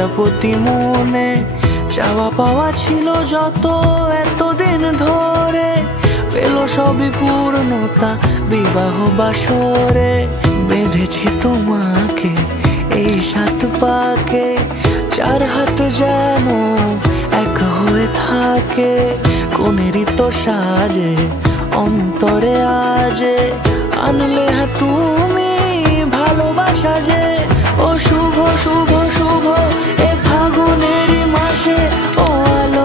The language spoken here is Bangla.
প্রজাপতি মনে চাওয়া পাওয়া ছিল যত এতদিন ধরে, পেল সবই পূর্ণতা বিবাহ বাসরে। বেঁধেছি তোমাকে এই 7 পাকে, 4 হাত যেন এক হয়ে থাকে। কোনেরই তো সাজে অন্তরে আজে আনলে তুমি ভালোবাসা যে। ও শুভ শুভ শুভ এ ফাগুনেরই মাসে, ও আলো